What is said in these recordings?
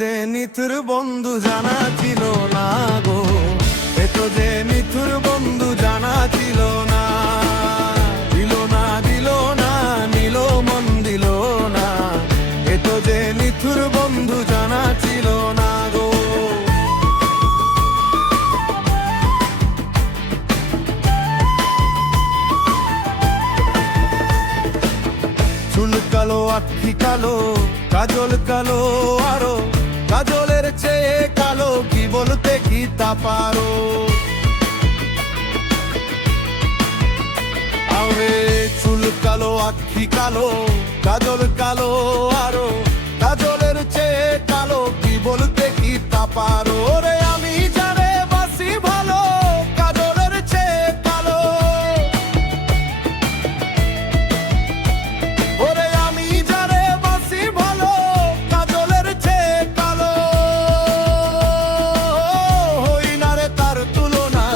যে নিথুর বন্ধু জানা ছিল না গো, এত যে নিথুর বন্ধু জানা ছিল না। দিল না দিল না নিল মন দিল না, এত যে নিথুর বন্ধু জানা ছিল না গো। চুল কালো আখি কালো কাজল কালো আরো, কাজলের চেয়ে কালো কি বলতে কি তা পারো। আরে চুল কালো আখি কালো কাজল কালো আরো, কাজলের চেয়ে কালো কি বলতে কি তা পারো। রে আমি জানে বাসি ভালো কাজলের চেয়ে কালো, ওরে আমি জানে বাসি ভালো কাজলের চেয়ে কালো। হই না রে তার তুলনা,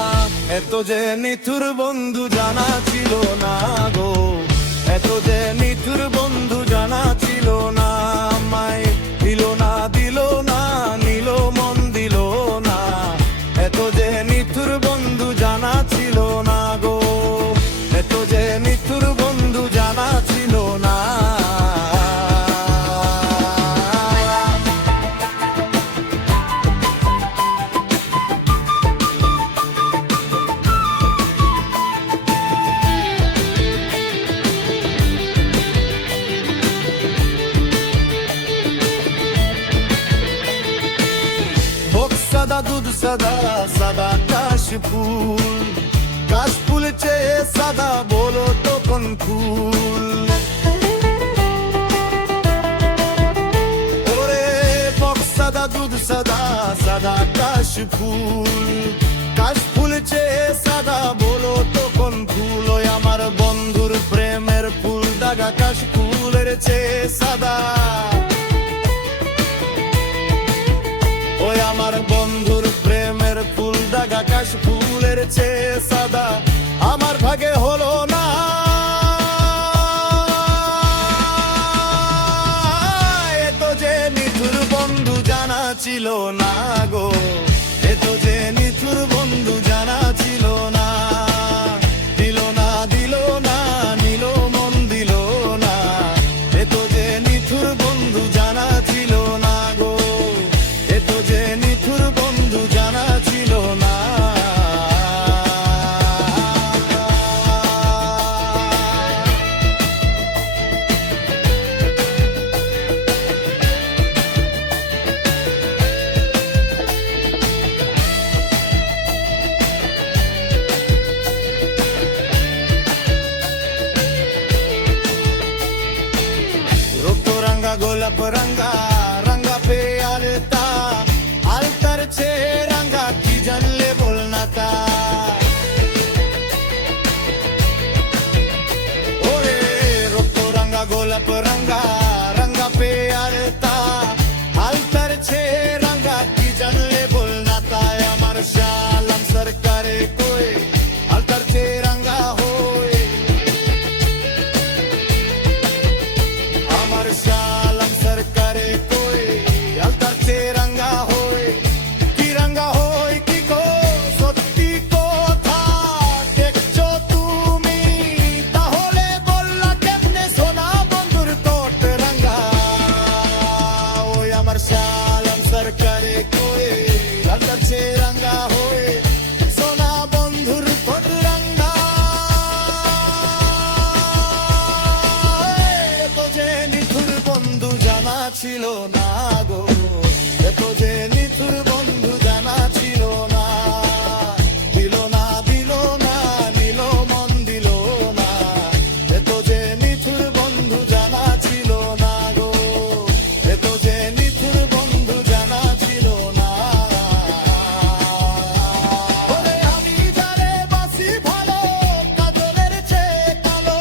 এত যে নিথুর বন্ধু জানা ছিল না গো, এত যে নিথুর বন্ধু জানা ছিল না। আমায় দিল না দিল না নিল মন দিল না, এত যে নিথুর বন্ধু জানা ছিল না গো, এত যে নিথুর বন্ধু জানা ছিল না। সাদা দুধ সাদা সাদা কাশ ফুল চেয়ে সাদা বলো তো কোন ফুল। ওরে বক সাদা দুধ সাদা সাদা কাশ ফুল চেয়ে সাদা বলো তো কোন ফুল। ওই আমার বন্ধুর প্রেমের ফুল দাগা কাশ ফুলের চেয়ে সাদা, ওই আমার বন্ধুর প্রেমের ফুল দাগা কাশ ফুলের চেয়ে সাদা আমার ভাগে হলো না। এত যে নিথুর বন্ধু জানা ছিল না গো, এত যে নিথুর বন্ধু জানা ছিল না। দিল না দিল না নিল মন দিল না, এত যে নিথুর বন্ধু জানা ছিল না গো, এত যে নিথুর বন্ধু জানা ছিল না। রক্ত রঙা গোলাপ রঙা রঙা পে আলতা, আলতার চেয়ে রঙা কি জানলে বলনা তা। ওরে রক্ত রঙা গোলাপ রঙা রঙা পে আলতা, আলতার চেয়ে রঙা কি জানলে বলনা তা। আমার শালাম সরকারে কোই আলতার চেয়ে রঙা হই, আমার শালাম সরকারে কোই আলতার চেয়ে রঙা হই। কি রঙা হই কি গো সত্যি কথা দেখছো তুমি, তাহলে বললা কেমনে সোনা বন্ধুর কোট রঙা। ওই আমার শালাম সরকারে কোই আলতার চেয়ে রঙা হই, সোনা বন্ধুর কোট রঙা। এত যে নিথুর বন্ধু জানা ছিল না গো, এত যে নিথুর বন্ধু জানা ছিল না। দিল না দিল না নিল মন দিল না, এত যে নিথুর বন্ধু জানা ছিল না গো, এত যে নিথুর বন্ধু জানা ছিল না। ওরে আমি যারে বাসি ভালো কাজলের চেয়ে কালো,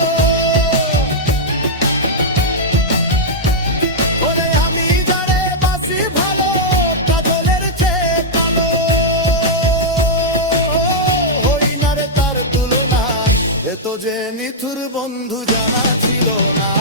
ওরে আমি যারে বাসি ভালো কাজলের চেয়ে কালো। হই না রে তার তুলনা, এত যে নিথুর বন্ধু জানা ছিল না।